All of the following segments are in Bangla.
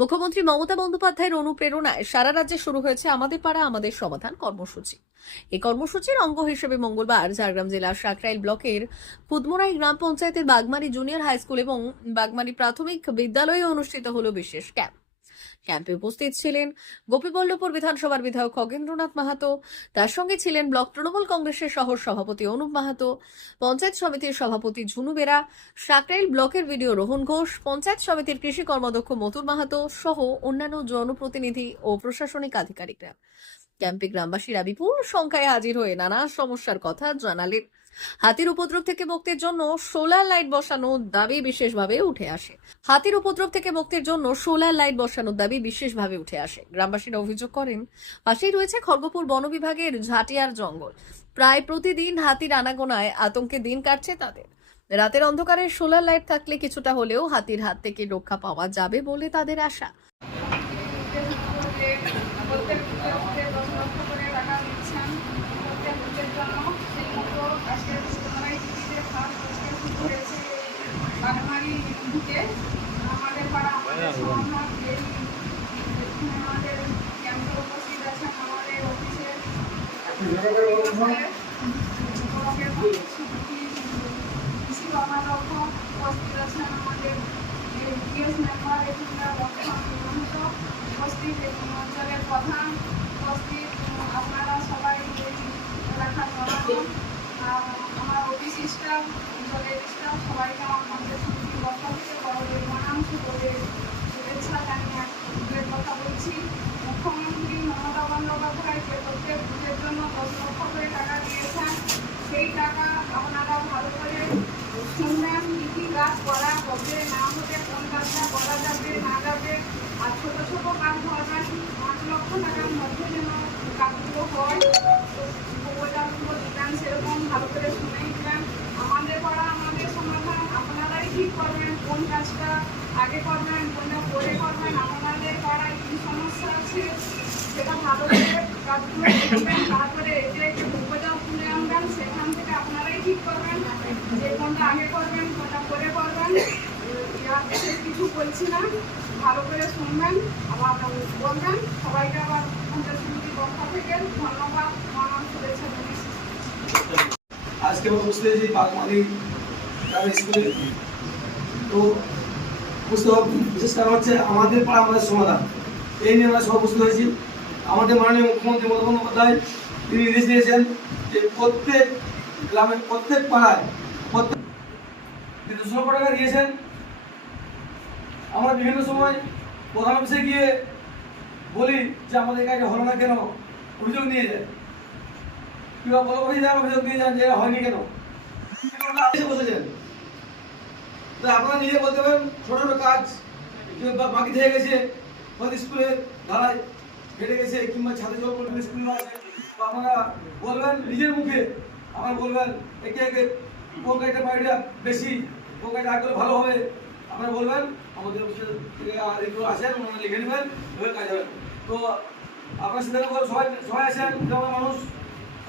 মুখ্যমন্ত্রী মমতা বন্দ্যোপাধ্যায়ের অনুপ্রেরণায় সারা রাজ্যে শুরু হয়েছে আমাদের পাড়া, আমাদের সমাধান কর্মসূচি। এই কর্মসূচির অঙ্গ হিসেবে মঙ্গলবার ঝাড়গ্রাম জেলার সাকরাইল ব্লকের পুদমরাই গ্রাম পঞ্চায়েতের বাগমারি জুনিয়র হাই স্কুল এবং বাগমারি প্রাথমিক বিদ্যালয়ে অনুষ্ঠিত হল বিশেষ ক্যাম্প। ক্যাম্পে উপস্থিত ছিলেন গোপীবল্লভপুর বিধানসভার বিধায়ক খগেন্দ্রনাথ মাহাতো, তার সঙ্গে ছিলেন ব্লক তৃণমূল কংগ্রেসের সহ সভাপতি অনুপ মাহাতো, পঞ্চায়েত সমিতির সভাপতি ঝুনু বেরা, সাকরাইল ব্লকের ভিডিও রোহন ঘোষ, পঞ্চায়েত সমিতির কৃষি কর্মাধ্যক্ষ মতুর মাহাতো সহ অন্যান্য জনপ্রতিনিধি ও প্রশাসনিক আধিকারিকরা। ক্যাম্পে গ্রামবাসীরা বিপুল সংখ্যায় হাজির হয়ে নানা সমস্যার কথা জানালেন। হাতির উপদ্রব থেকে মুক্তির জন্য সোলার লাইট বসানোর দাবি বিশেষভাবে উঠে আসে। হাতির উপদ্রব থেকে মুক্তির জন্য সোলার লাইট বসানোর দাবি বিশেষভাবে উঠে আসে। গ্রামবাসীরা অভিযোগ করেন, পাশেই রয়েছে খড়গপুর বন বিভাগের ঝাটিয়ার জঙ্গল। প্রায় প্রতিদিন হাতির আনাগোনায় আতঙ্কে দিন কাটছে তাদের। রাতের অন্ধকারে সোলার লাইট থাকলে কিছুটা হলেও হাতির হাত থেকে রক্ষা পাওয়া যাবে বলে তাদের আশা প্রত্যেক বুথে দশ লক্ষ করে টাকা দিচ্ছেন প্রত্যেক বুথের জন্য সেই মতো আজকে সোনারাই টিভিতে ফার্স্ট আজকে শুরু হয়েছে বাগমারি বুথে আমাদের পাড়া আমাদের সমাধান এই এখানে আমাদের ক্যাম্পে উপস্থিত আছেন আমাদের অফিসের ব্লকের সভাপতি কৃষি কর্মাধ্যক্ষ উপস্থিত আছেন আমাদের বিএস মেম্বার এখানকার বর্তমান নিবন্ধ উপস্থিত এবং অঞ্চলের প্রধান উপস্থিত আপনারা সবাই এলাকার জনগণ আমার অফিস স্টাফ অঞ্চলের স্টাফ সবাইকে আমার মঞ্চের সমিতির পক্ষ থেকে বড় প্রণামসু বলে শুভেচ্ছা জানিয়ে কথা বলছি মুখ্যমন্ত্রী মমতা বন্দ্যোপাধ্যায় যে প্রত্যেক জন্য দশ লক্ষ করে টাকা দিয়েছেন সেই টাকা আপনারা ভালো করে শুনবেন কী কী কাজ করা হবে না হবে কোন কাজটা করা যাবে না যাবে আর ছোট ছোট কাজ ধরবেন পাঁচ লক্ষ টাকার মধ্যে যেন কাজগুলো হয় প্রপোজালগুলো সেরকম ভালো করে শুনেই দিবেন আমাদের করা আমাদের সমাধান আপনারাই ঠিক করবেন, কোন কাজটা আগে করবেন, কোনটা পরে করবেন আপনাদের পাড়ায় কী সমস্যা আছে? কোনটা কিছু বলছি না, ভালো করে শুনবেন, আবার বলবেন। আজকে আমরা বুঝতে পেরেছি গ্রামের স্কুলে। তো বুঝতে বিশেষ কারণ হচ্ছে আমাদের পাড়া আমাদের সমাধান। এই নিয়ে আমরা সব বুঝতে পেরেছি। আমাদের মাননীয় মুখ্যমন্ত্রী মমতা বন্দ্যোপাধ্যায়, তিনি নির্দেশ দিয়েছেন যে প্রত্যেক গ্রামের প্রত্যেক পাড়ায় প্রত্যেক দুশো টাকা দিয়েছেন। আমরা বিভিন্ন সময় প্রধান অফিসে গিয়ে বলি যে আমাদের কাছে হলো না কেন? অভিযোগ নিয়ে যায়। কিংবা বড় অফিসে যান অভিযোগ নিয়ে যান যে হয়নি কেন? বসেছেন আপনারা নিজে বলতে পারেন, ছোট ছোট কাজ বাকি থেকে গেছে স্কুলের ধারায় ফেটে গেছে কিংবা ছাত্র জল পড়বে না আছে। তো আপনারা বলবেন নিজের মুখে আপনারা বলবেন একে একে কোন কাজটা বাড়িটা বেশি কোন কাজটা আগে ভালো হবে। আপনারা বলবেন, আমাদের এগুলো আসেন, ওনারা লিখে নেবেন, এভাবে কাজ হবে। তো আপনার সিদ্ধান্ত করে সবাই সবাই আসেন, গ্রামের মানুষ।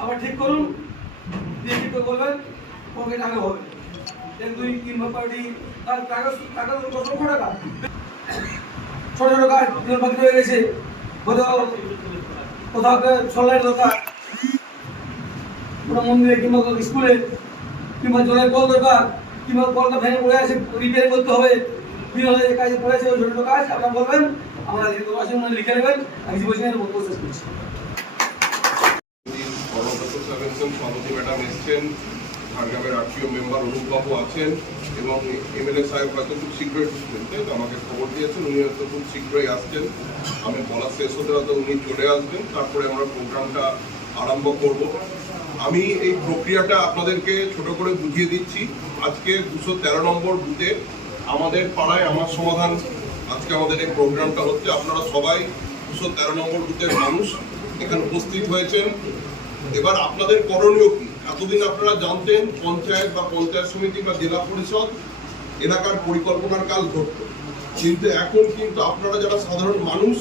আবার ঠিক করুন, দিয়ে ঠিক করে বলবেন কোন আগে হবে। এক, দুই, তিন পার্টি তার টাকা টাকা কত লক্ষ টাকা? ছোট ছোট কাজ বাকি রয়ে গেছে। কোথাও কোথাও সোলার দরকার। কোনো মন্দিরে কিংবা স্কুলে কিংবা জলের কল দরকার, কিংবা কলটা ভেঙে পড়ে আছে রিপেয়ার করতে হবে। বিভিন্ন ধরনের কাজ পড়েছে ওই ছোট ছোট কাজ, আপনারা বলবেন, আমরা মনে লিখে নেবেন, আমি বলছি না বক্তব্য করছি। সভাপতি ম্যাডাম এসছেন। ঝাড়গ্রামের আরটিও মেম্বার অনুপবাবু আছেন এবং এমএলএ সাহেব হয়তো খুব শীঘ্রই ঢুকবেন। তো আমাকে খবর দিয়েছেন, উনি হয়তো খুব শীঘ্রই আসছেন। আমি বলা শেষ হতে হয়তো উনি চলে আসবেন। তারপরে আমরা প্রোগ্রামটা আরম্ভ করব। আমি এই প্রক্রিয়াটা আপনাদেরকে ছোট করে বুঝিয়ে দিচ্ছি। আজকে দুশো তেরো নম্বর বুথে আমাদের পাড়ায় আমার সমাধান আজকে আমাদের এই প্রোগ্রামটা হচ্ছে। আপনারা সবাই দুশো তেরো নম্বর বুথের মানুষ। এখানে উপস্থিত হয়েছেন। এবার আপনাদের করণীয় কি? এতদিন আপনারা জানতেন পঞ্চায়েত বা পঞ্চায়েত সমিতি বা জেলা পরিষদ এলাকার পরিকল্পনার কাজ ধরত কিন্তু এখন কিন্তু আপনারা যারা সাধারণ মানুষ,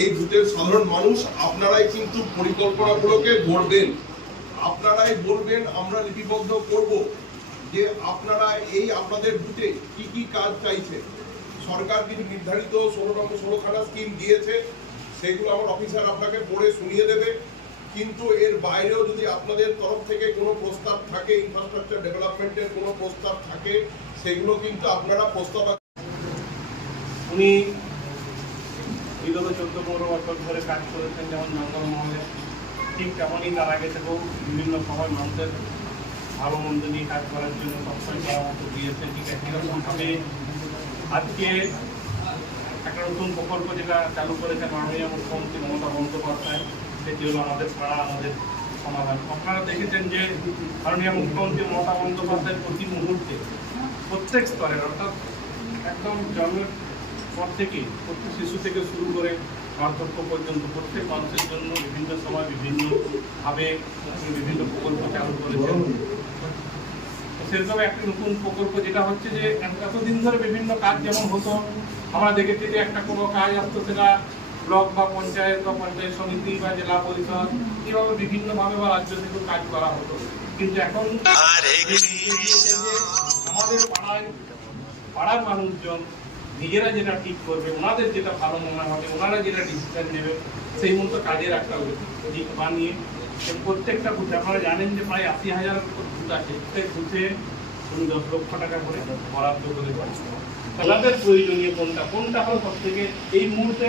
এই বুথের সাধারণ মানুষ, আপনারাই কিন্তু পরিকল্পনাগুলোকে ধরবেন আপনারাই বলবেন, আমরা লিপিবদ্ধ করব যে আপনারা এই আপনাদের বুথে কি কি কাজ চাইছেন। সরকার কিন্তু নির্ধারিত ষোলো নম্বর ষোলো খানা স্কিম দিয়েছে, সেগুলো আমার অফিসার আপনাকে পড়ে শুনিয়ে দেবে। কিন্তু এর বাইরেও যদি আপনাদের তরফ থেকে কোনো প্রস্তাব থাকে ইনফ্রাস্ট্রাকচার ডেভেলপমেন্টের কোনো প্রস্তাব থাকে, সেগুলো কিন্তু আপনারা প্রস্তাব উনি বিগত চোদ্দ পনেরো বছর ধরে কাজ করেছেন যেমন জঙ্গলমহলে। ঠিক তেমনই তার আগে থেকেও বিভিন্ন সময় মানুষের ভালো মন্দ নিয়ে কাজ করার জন্য সবসময় পরামর্শ দিয়েছেন। ঠিক আছে এরকমভাবে আজকে একটা নতুন প্রকল্প যেটা চালু করেছেন মাননীয় মুখ্যমন্ত্রী মমতা বন্দ্যোপাধ্যায়। সেটি হলো আমাদের পাড়া আমাদের সমাধান। আপনারা দেখেছেন যে মাননীয় মুখ্যমন্ত্রী মমতা বন্দ্যোপাধ্যায় প্রতি মুহূর্তে প্রত্যেক স্তরের, অর্থাৎ একদম জন্মের পর থেকে প্রত্যেক শিশু থেকে শুরু করে বার্ধক্য পর্যন্ত প্রত্যেক মানুষের জন্য বিভিন্ন সময় বিভিন্নভাবে বিভিন্ন প্রকল্প চালু করেছেন। সেরকম একটা নতুন প্রকল্প যেটা হচ্ছে যে এত- এতদিন ধরে বিভিন্ন কাজ যেমন হতো, আমরা দেখেছি যে একটা কোনো কাজ আসতো সেটা ব্লক বা পঞ্চায়েত বা পঞ্চায়েত সমিতি বা জেলা পরিষদ এইভাবে বিভিন্নভাবে বা রাজ্য থেকেও কাজ করা হতো। কিন্তু এখন আমাদের পাড়ায় পাড়ার মানুষজন নিজেরা যেটা ঠিক করবে ওনাদের যেটা ভালো মনে হবে ওনারা যেটা ডিসিশন নেবে সেই মতো কাজের একটা দিক বানিয়ে প্রত্যেকটা বুথে আপনারা জানেন যে প্রায় আশি হাজার বুথ আছে প্রত্যেক বুথে উনি দশ লক্ষ টাকা করে বরাদ্দ করে পাচ্ছেন ওনাদের প্রয়োজনীয় কোনটা? কোনটা হলো সব থেকে এই মুহূর্তে